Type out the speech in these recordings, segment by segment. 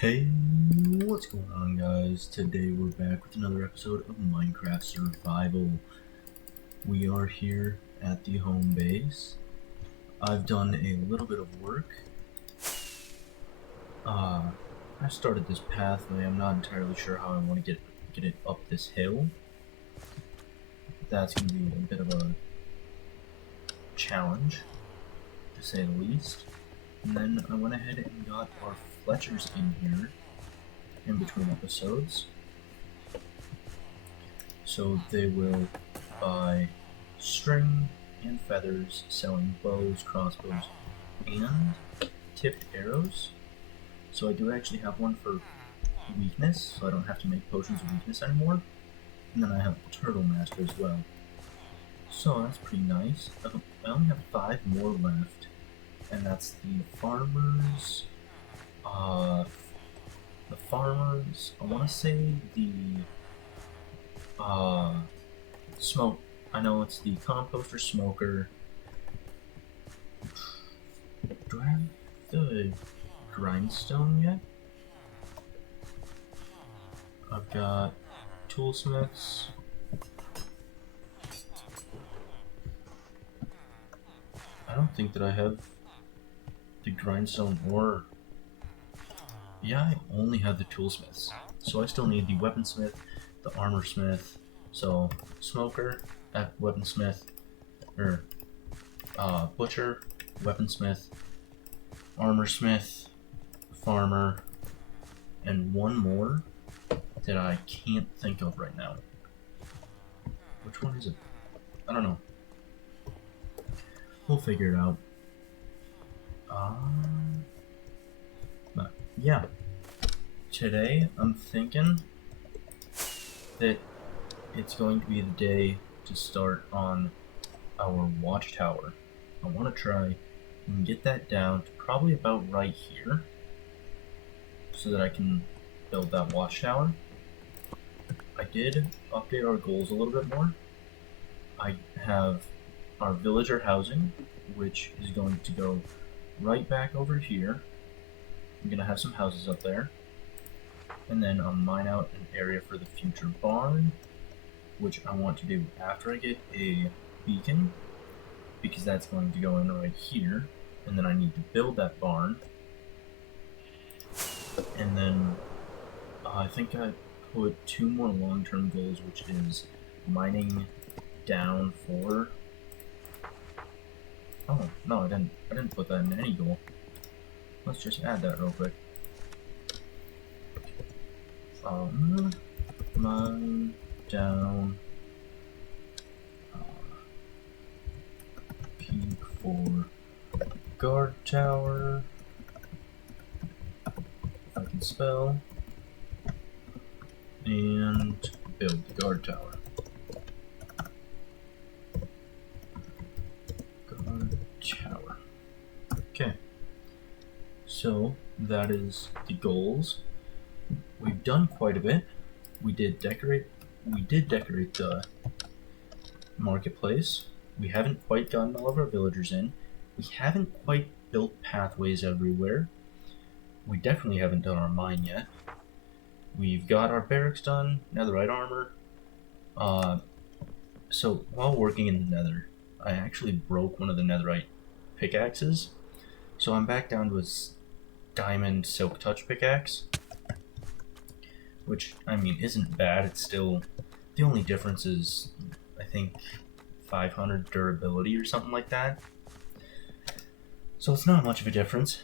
Hey, what's going on, guys? Today we're back with another episode of Minecraft Survival. We are here at the home base. I've done a little bit of work. I started this pathway. I'm not entirely sure how I want to get it up this hill. That's going to be a bit of a challenge, to say the least. And then I went ahead and got our Fletchers in here in between episodes. So they will buy string and feathers, selling bows, crossbows, and tipped arrows. So I do actually have one for weakness, so I don't have to make potions of weakness anymore. And then I have Turtle Master as well. So that's pretty nice. I only have 5 more left, and that's the farmers. I want to say the smoke. I know it's the composter, smoker. Do I have the grindstone yet? I've got toolsmiths. I don't think that I have the grindstone or... Yeah, I only have the toolsmiths. So I still need the weaponsmith, the armorsmith. So smoker, weaponsmith, or butcher, weaponsmith, armorsmith, farmer, and one more that I can't think of right now. Which one is it? I don't know. We'll figure it out. But yeah. Today I'm thinking that it's going to be the day to start on our watchtower. I want to try and get that down to probably about right here so that I can build that watchtower. I did update our goals a little bit more. I have our villager housing, which is going to go right back over here. I'm going to have some houses up there. And then I'll mine out an area for the future barn, which I want to do after I get a beacon, because that's going to go in right here. And then I need to build that barn. And then I think I put 2 more long-term goals, which is mining down for... Oh, no, I didn't put that in any goal. Let's just add that real quick. Mine down peak for guard tower, if I can spell, and build the guard tower. Guard tower. Okay, so that is the goals. We've done quite a bit. We did decorate the marketplace. We haven't quite gotten all of our villagers in. We haven't quite built pathways everywhere. We definitely haven't done our mine yet. We've got our barracks done, netherite armor. So while working in the nether, I actually broke one of the netherite pickaxes. So I'm back down to a diamond silk touch pickaxe, which, I mean, isn't bad. It's still, the only difference is, I think, 500 durability or something like that. So it's not much of a difference.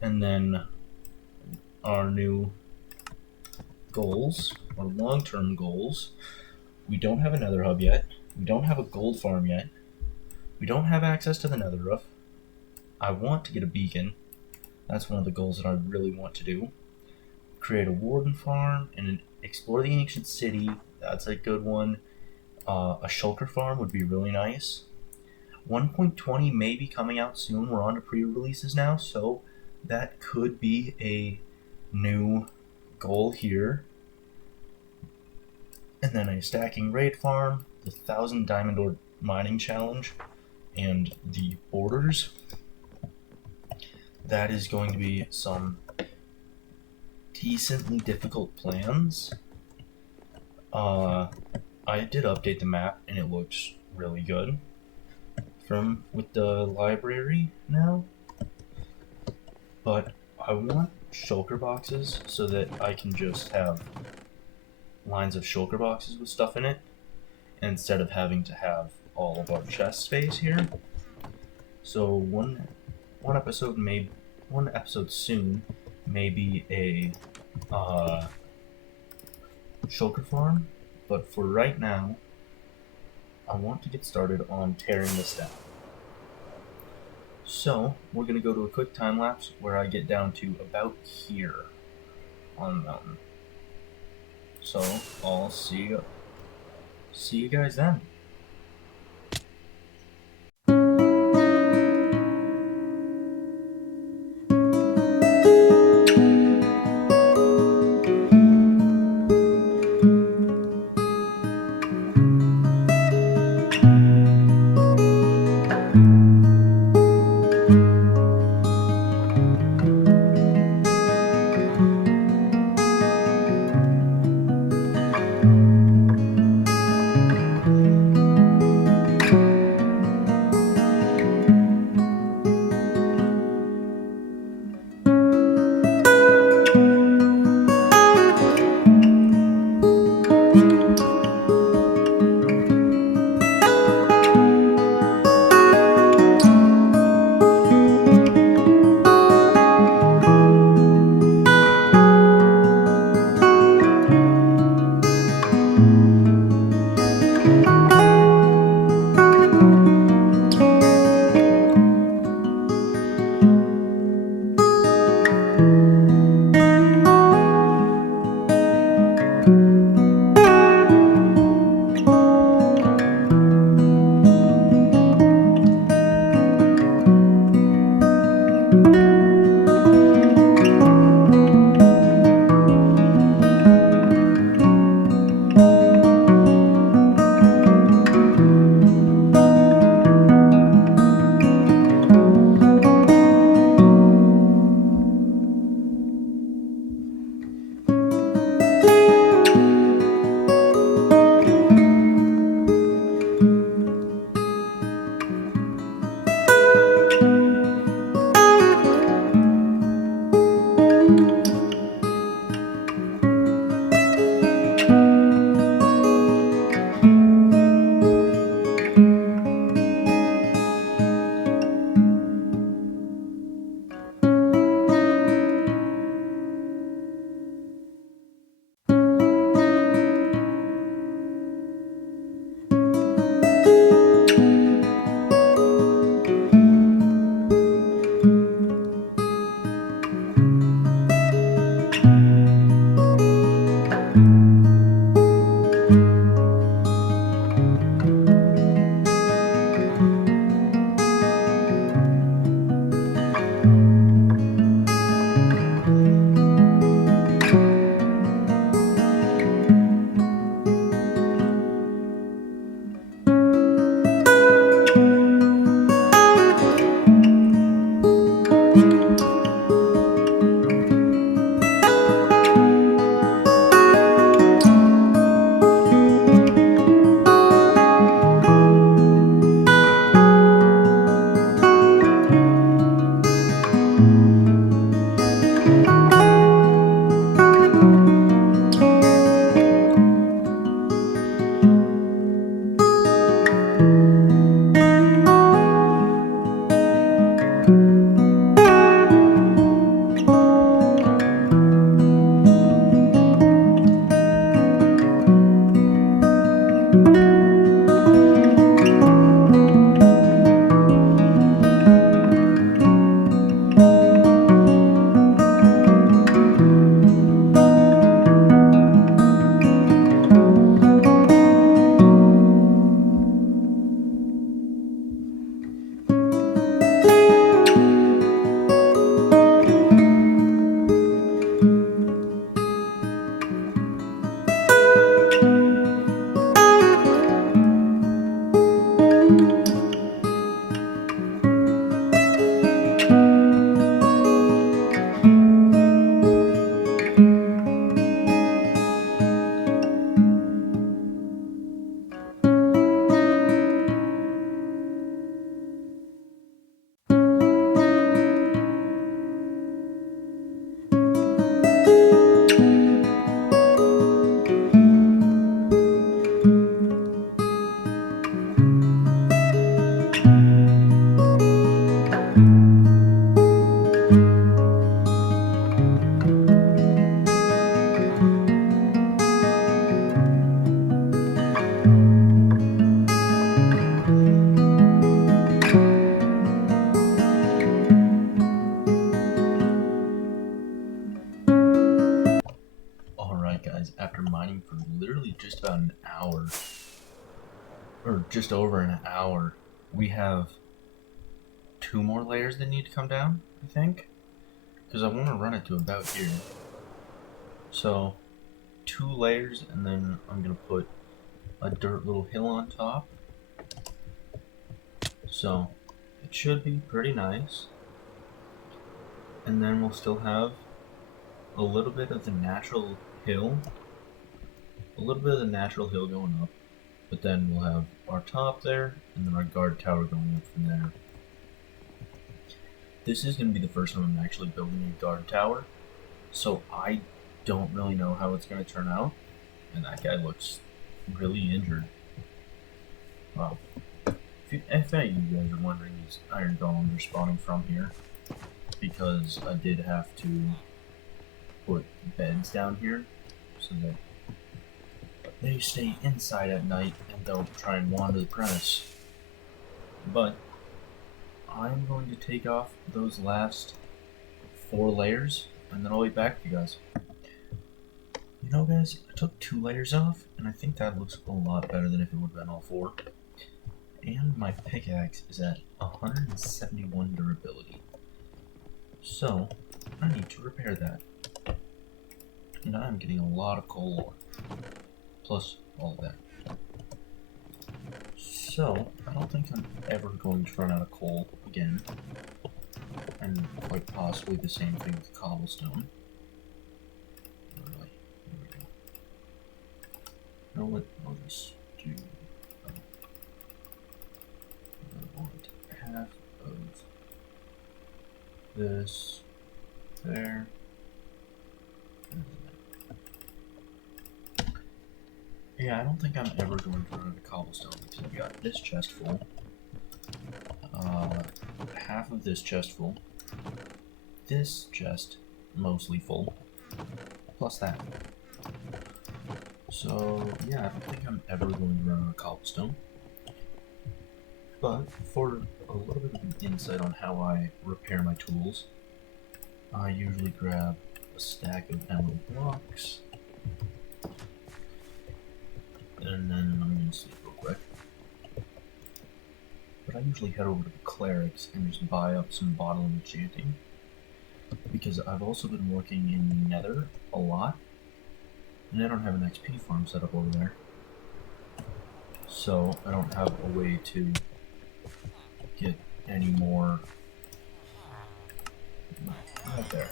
And then our new goals, our long-term goals, we don't have a nether hub yet. We don't have a gold farm yet. We don't have access to the nether roof. I want to get a beacon. That's one of the goals that I really want to do. Create a warden farm and explore the ancient city. That's a good one. A shulker farm would be really nice. 1.20 may be coming out soon. We're on to pre-releases now, so that could be a new goal here. And then a stacking raid farm, the 1,000 diamond ore mining challenge, and the borders. That is going to be some decently difficult plans. I did update the map and it looks really good from with the library now. But I want shulker boxes so that I can just have lines of shulker boxes with stuff in it instead of having to have all of our chest space here. So one episode soon may be a shulker farm, but for right now, I want to get started on tearing this down. So we're gonna go to a quick time lapse where I get down to about here on the mountain. So I'll see you guys then. guys, after mining for literally just about an hour, or just over an hour, we have 2 more layers that need to come down, I think, because I want to run it to about here. So 2 layers, and then I'm gonna put a dirt little hill on top. So it should be pretty nice. And then we'll still have a little bit of the natural hill, going up, but then we'll have our top there, and then our guard tower going up from there. This is going to be the first time I'm actually building a guard tower, so I don't really know how it's going to turn out, and that guy looks really injured. Wow. If any of you guys are wondering, these iron golems are spawning from here, because I did have to put beds down here so that they stay inside at night and don't try and wander the premise. But I'm going to take off those last 4 layers and then I'll be back with you guys. You know, guys, I took 2 layers off and I think that looks a lot better than if it would have been all 4. And my pickaxe is at 171 durability. So I need to repair that. And I'm getting a lot of coal ore. Plus all of that. So I don't think I'm ever going to run out of coal again. And quite possibly the same thing with cobblestone. Really? There we go. You know what? I'll just do I want half of this there. Yeah, I don't think I'm ever going to run out of cobblestone because I've got this chest full. Half of this chest full. This chest mostly full. Plus that. So, yeah, I don't think I'm ever going to run out of cobblestone. But for a little bit of an insight on how I repair my tools, I usually grab a stack of emerald blocks. And then I'm going to sleep real quick. But I usually head over to the clerics and just buy up some bottle enchanting. Because I've also been working in Nether a lot. And I don't have an XP farm set up over there. So I don't have a way to get any more right there.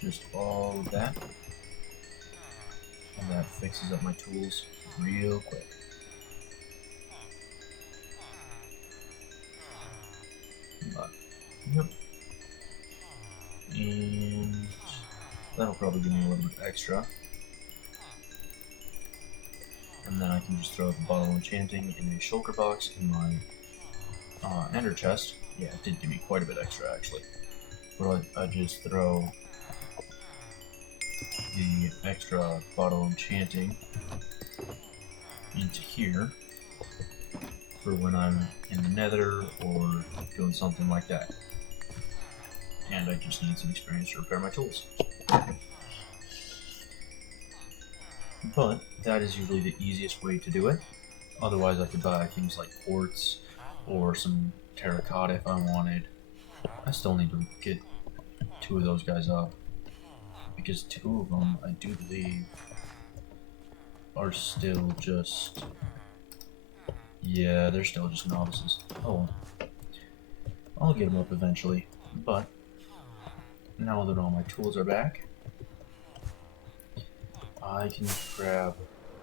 Just all of that. And that fixes up my tools real quick. But, yep. And that'll probably give me a little bit extra. And then I can just throw the bottle of enchanting in a shulker box in my ender chest. Yeah, it did give me quite a bit extra actually. But I just throw the extra bottle of enchanting into here for when I'm in the nether or doing something like that. And I just need some experience to repair my tools. But that is usually the easiest way to do it. Otherwise I could buy things like quartz or some terracotta if I wanted. I still need to get 2 of those guys up. Because 2 of them, I do believe, are still just... Yeah, they're still just novices. Oh, I'll get them up eventually. But, now that all my tools are back, I can grab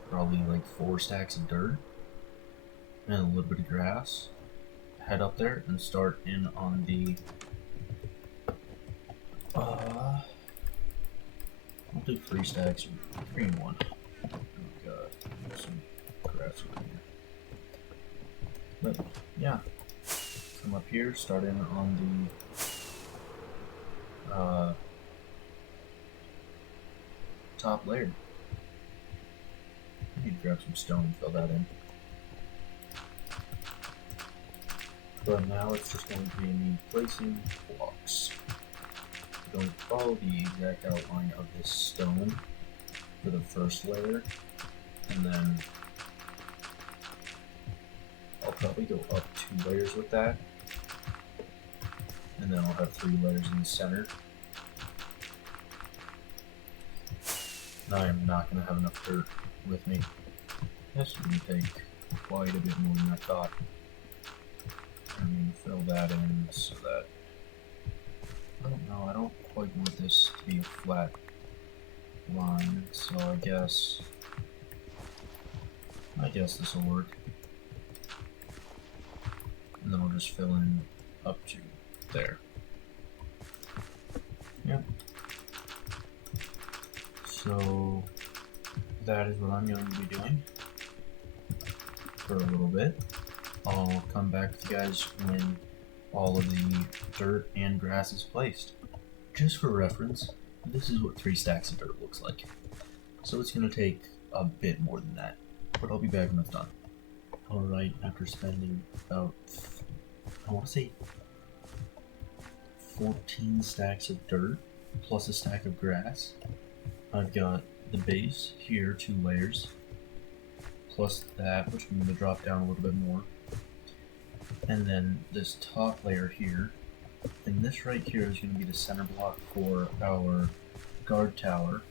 probably like 4 stacks of dirt and a little bit of grass, head up there and start in on the I'll do 3 stacks, 3 and 1. Oh god, there's some grass over here. But yeah, come up here, start in on the top layer. I need to grab some stone and fill that in. But now it's just going to be me placing blocks. going to follow the exact outline of this stone for the first layer, and then I'll probably go up 2 layers with that, and then I'll have 3 layers in the center. And I am not going to have enough dirt with me. This is going to take quite a bit more than I thought. I'm going to fill that in so that, I don't know, I don't quite want this to be a flat line, so I guess this will work. And then I'll just fill in up to there. Yep. So that is what I'm going to be doing for a little bit. I'll come back with you guys when all of the dirt and grass is placed. Just for reference, this is what 3 stacks of dirt looks like. So it's going to take a bit more than that, but I'll be back when it's done. Alright, after spending about, I want to say 14 stacks of dirt plus a stack of grass, I've got the base here, 2 layers, plus that, which I'm going to drop down a little bit more, and then this top layer here, and this right here is going to be the center block for our guard tower.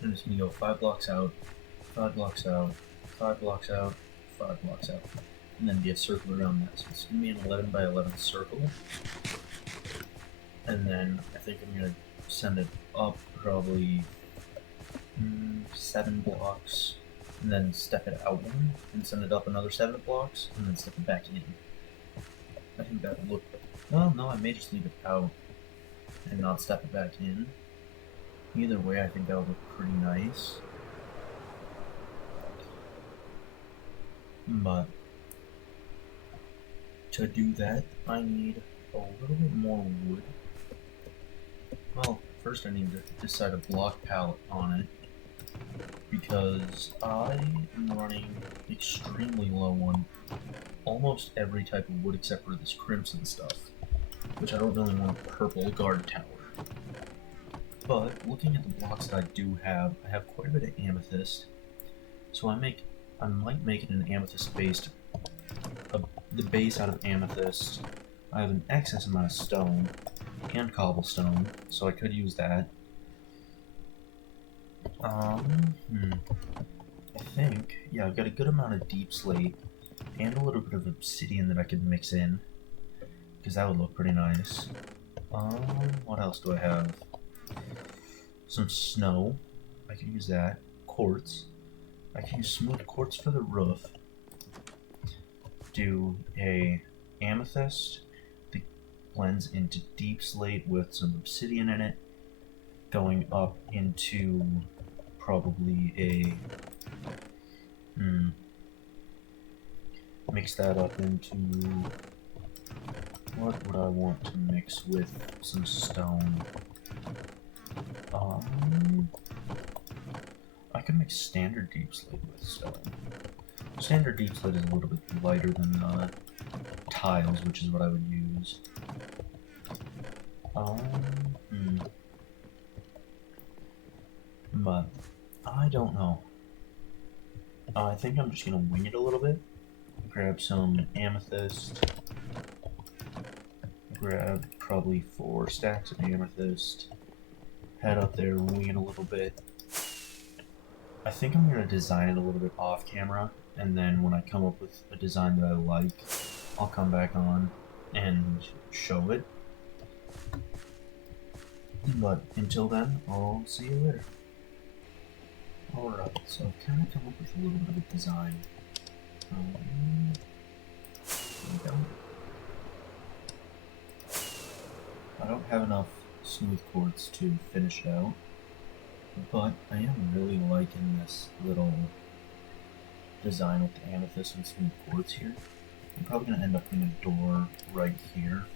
And it's going to go 5 blocks out, 5 blocks out, 5 blocks out, 5 blocks out, and then be a circle around that. So it's going to be an 11 by 11 circle. And then I think I'm going to send it up probably 7 blocks, and then step it out 1, and send it up another 7 blocks, and then step it back in. I think that would look, well, no, I may just leave it out and not step it back in. Either way, I think that would look pretty nice. But to do that, I need a little bit more wood. Well, first I need to decide a block palette on it, because I am running extremely low on almost every type of wood except for this crimson stuff, which I don't really want a purple guard tower. But looking at the blocks that I do have, I have quite a bit of amethyst, so I might make it an amethyst based, the base out of amethyst. I have an excess amount of stone and cobblestone, so I could use that. I think, yeah, I've got a good amount of deep slate and a little bit of obsidian that I could mix in, because that would look pretty nice. What else do I have? Some snow. I could use that. Quartz. I can use smooth quartz for the roof. Do a amethyst that blends into deep slate with some obsidian in it, going up into probably a mix that up into, what would I want to mix with some stone? I could mix standard deep slate with stone. Standard deep slate is a little bit lighter than tiles, which is what I would use. But I don't know. I think I'm just gonna wing it a little bit. Grab some amethyst. Grab probably 4 stacks of amethyst. Head up there, wing it a little bit. I think I'm gonna design it a little bit off camera, and then when I come up with a design that I like, I'll come back on and show it. But until then, I'll see you later. Alright, so I've kind of come up with a little bit of a design. I don't have enough smooth quartz to finish it out, but I am really liking this little design with the amethyst and smooth quartz here. I'm probably going to end up putting a door right here,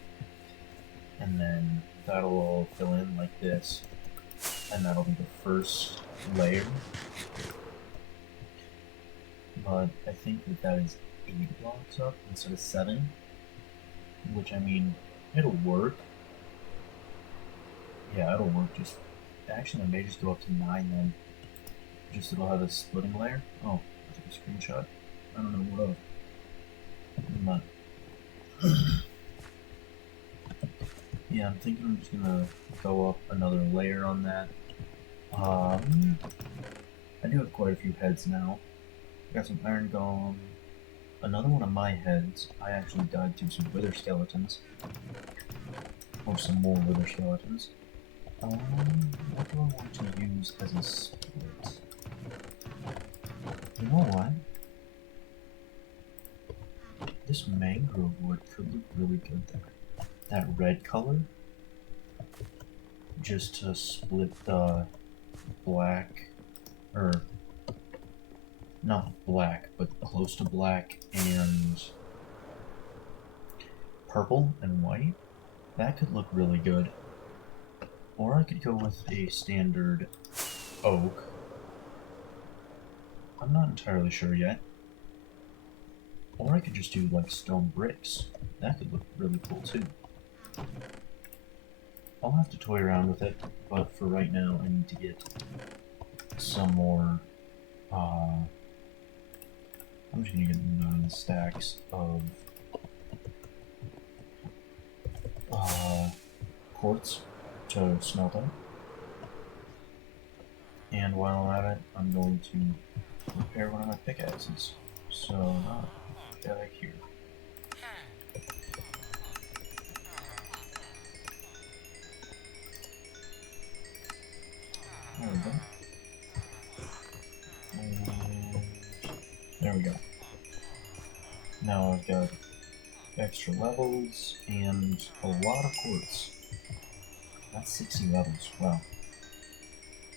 and then that'll all fill in like this, and that'll be the first layer. But I think that that is 8 blocks up instead of 7, which, I mean, it'll work. Yeah, it'll work just... Actually, I may just go up to 9 then. Just it'll have a splitting layer. Oh, I took a screenshot. I don't know what of. Never mind. Yeah, I'm thinking I'm just gonna go up another layer on that. I do have quite a few heads now. Got some iron golem. Another one of my heads, I actually died to some wither skeletons. Or some more wither skeletons. What do I want to use as a split? You know what? This mangrove wood could look really good there. That red color, just to split the black, or not black, but close to black and purple and white. That could look really good. Or I could go with a standard oak. I'm not entirely sure yet. Or I could just do like stone bricks. That could look really cool too. I'll have to toy around with it, but for right now I need to get some more, I'm just gonna get 9 stacks of quartz to smelt out. And while I'm at it, I'm going to repair one of my pickaxes. So, back here. There we go. And there we go. Now I've got extra levels and a lot of quartz. That's 60 levels, wow.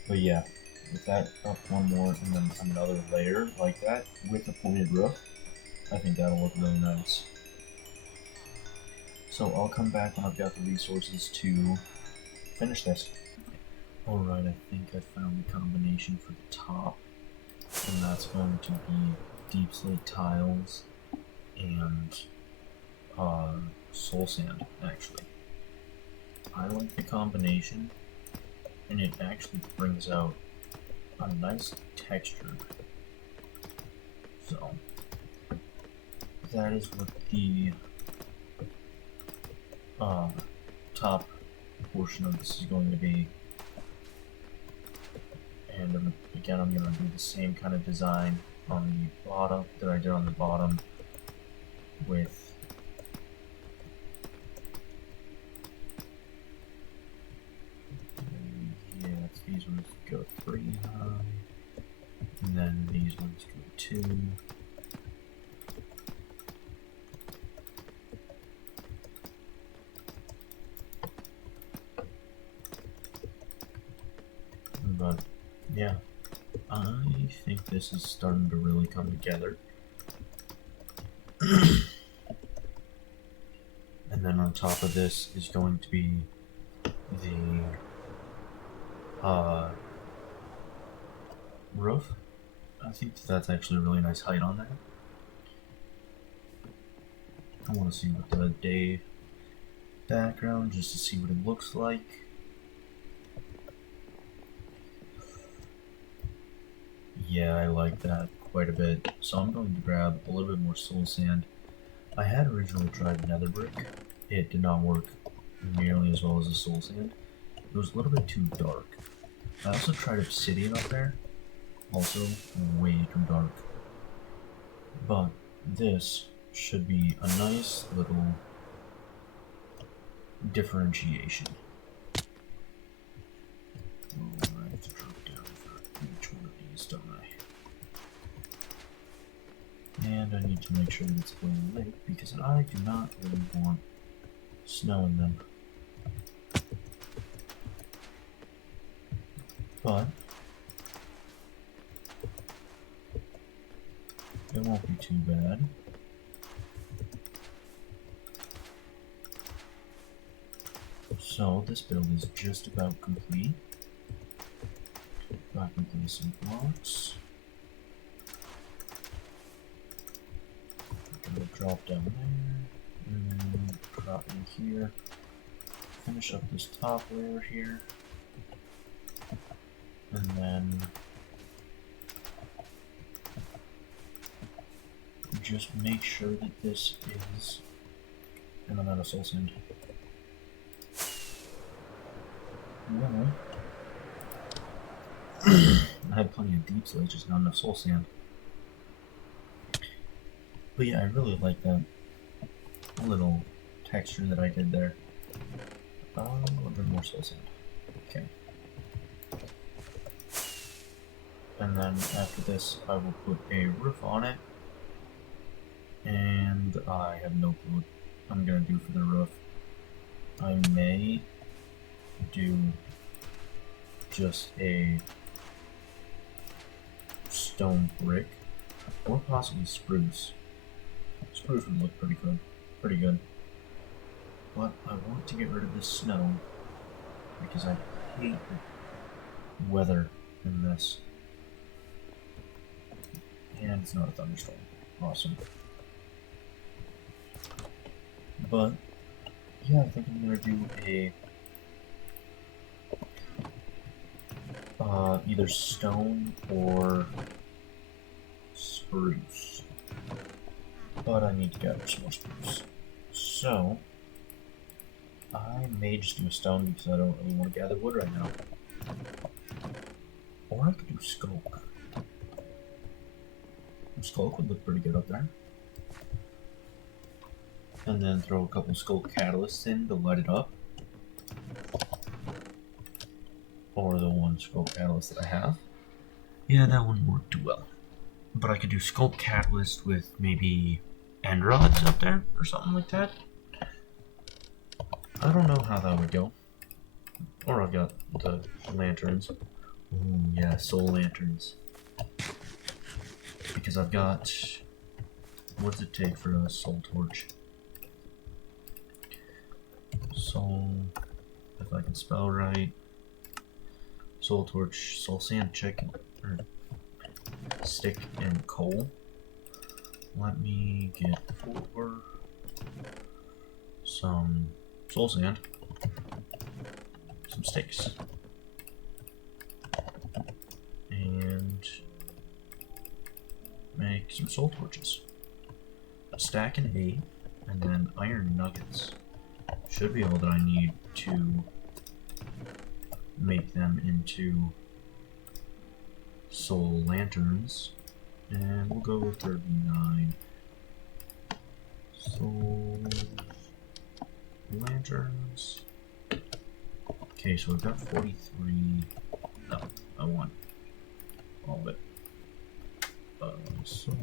But yeah, with that up one more and then another layer like that with a pointed roof, I think that'll look really nice. So I'll come back when I've got the resources to finish this. Alright, I think I found the combination for the top, and that's going to be deep slate tiles and soul sand, actually. I like the combination, and it actually brings out a nice texture. So, that is what the top portion of this is going to be. And again, I'm going to do the same kind of design on the bottom that I did on the bottom with these ones go 3 high, and then these ones go 2. But yeah, I think this is starting to really come together. And then on top of this is going to be the roof. I think that's actually a really nice height on that. I want to see what the day background, just to see what it looks like. Yeah, I like that quite a bit. So I'm going to grab a little bit more soul sand. I had originally tried nether brick. It did not work nearly as well as the soul sand. It was a little bit too dark. I also tried obsidian up there. Also way too dark. But this should be a nice little differentiation. Oh, I have to drop down for each one of these, don't I? And I need to make sure that it's fully lit because I do not really want snow in them. But it won't be too bad. So this build is just about complete. I can place some blocks. I'm gonna drop down there, and then drop in here. finish up this top layer here. And then just make sure that this is, and I'm out of soul sand. Well, I had plenty of deep slate, just not enough soul sand. But yeah, I really like that little texture that I did there. A little bit more soul sand. Okay. And then after this, I will put a roof on it. And I have no clue what I'm gonna do for the roof. I may do just a stone brick, or possibly spruce. Spruce would look pretty good. But I want to get rid of this snow because I hate the weather in this. And it's not a thunderstorm. Awesome. But yeah, I think I'm gonna do a either stone or spruce. But I need to gather some more spruce. So I may just do a stone because I don't really want to gather wood right now. Or I could do skulk. Skulk would look pretty good up there. And then throw a couple skulk catalysts in to light it up. Or the one skulk catalyst that I have. Yeah, that wouldn't work too well. But I could do skulk catalyst with maybe end rods up there or something like that. I don't know how that would go. Or I've got the lanterns. Ooh, yeah, soul lanterns. Because I've got... What does it take for a soul torch? Soul... If I can spell right. Soul torch, soul sand, chicken, or stick, and coal. Let me get for some soul sand, some sticks, and make some soul torches. A stack and 8, and then iron nuggets. Should be all that I need to make them into soul lanterns. And we'll go with 39 soul lanterns. Okay, so we've got 43. No, I want all of it. So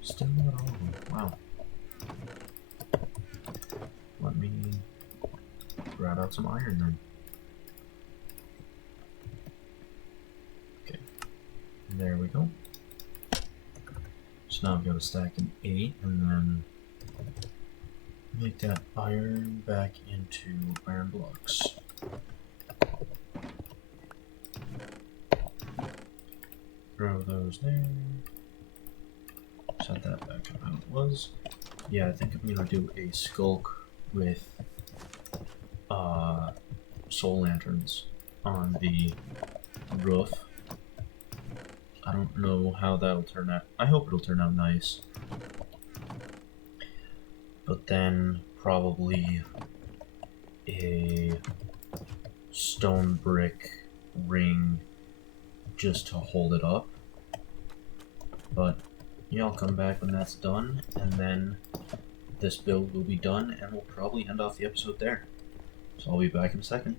still not all of them. Wow. Let me grab out some iron then. Okay, there we go. So now I've got a stack of 8, and then make that iron back into iron blocks. Throw those there. Set that back up how it was. Yeah, I think I'm gonna do a skulk with soul lanterns on the roof. I don't know how that'll turn out. I hope it'll turn out nice. But then probably a stone brick ring just to hold it up. But yeah, I'll come back when that's done, and then this build will be done, and we'll probably end off the episode there. So I'll be back in a second.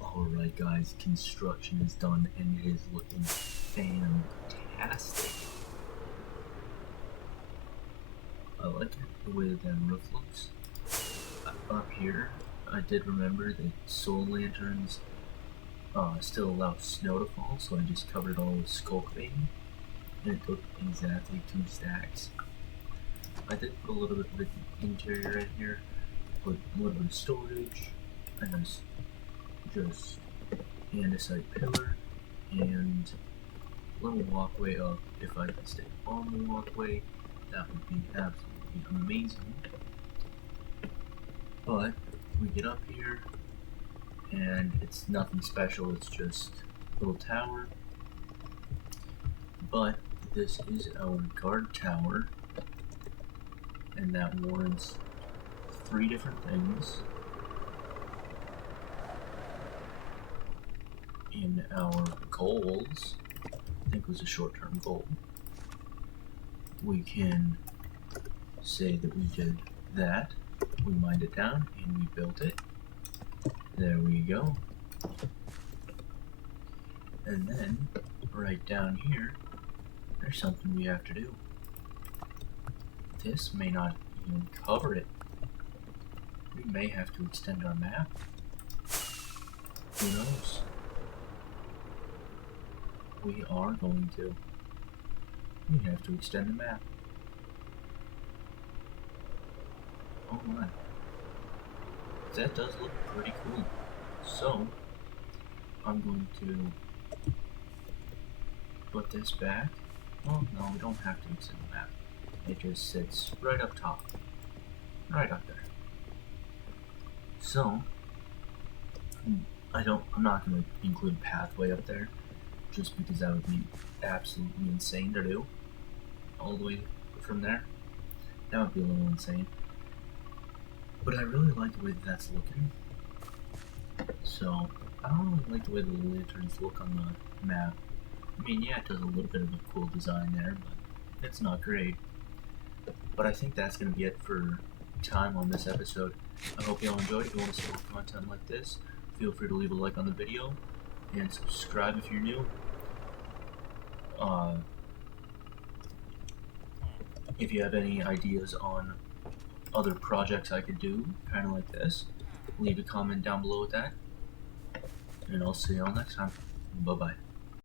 Alright guys, construction is done, and it is looking fantastic. I like the way that roof looks. Up here, I did remember that soul lanterns still allow snow to fall, so I just covered all with skulk vein, and it took exactly 2 stacks. I did put a little bit of the interior right here, put a little bit of storage, and just andesite pillar, and a little walkway up. If I could stay on the walkway, that would be absolutely amazing. But we get up here, and it's nothing special, it's just a little tower. But this is our guard tower, and that warrants 3 different things. In our goals, I think it was a short-term goal, we can say that we did that, we mined it down, and we built it. There we go. And then, right down here, there's something we have to do. This may not even cover it. We may have to extend our map. Who knows? We are going to. We have to extend the map. Oh my. That does look pretty cool. So, I'm going to put this back. Oh no, we don't have to extend the map. It just sits right up top. Right up there. So, I'm not going to include pathway up there, just because that would be absolutely insane to do. All the way from there. That would be a little insane. But I really like the way that's looking. So, I don't really like the way the lanterns look on the map. I mean, yeah, it does a little bit of a cool design there, but it's not great. But I think that's going to be it for time on this episode. I hope y'all enjoyed. If you want to see more content like this, feel free to leave a like on the video and subscribe if you're new. If you have any ideas on other projects I could do, kind of like this, leave a comment down below with that. And I'll see y'all next time. Bye-bye.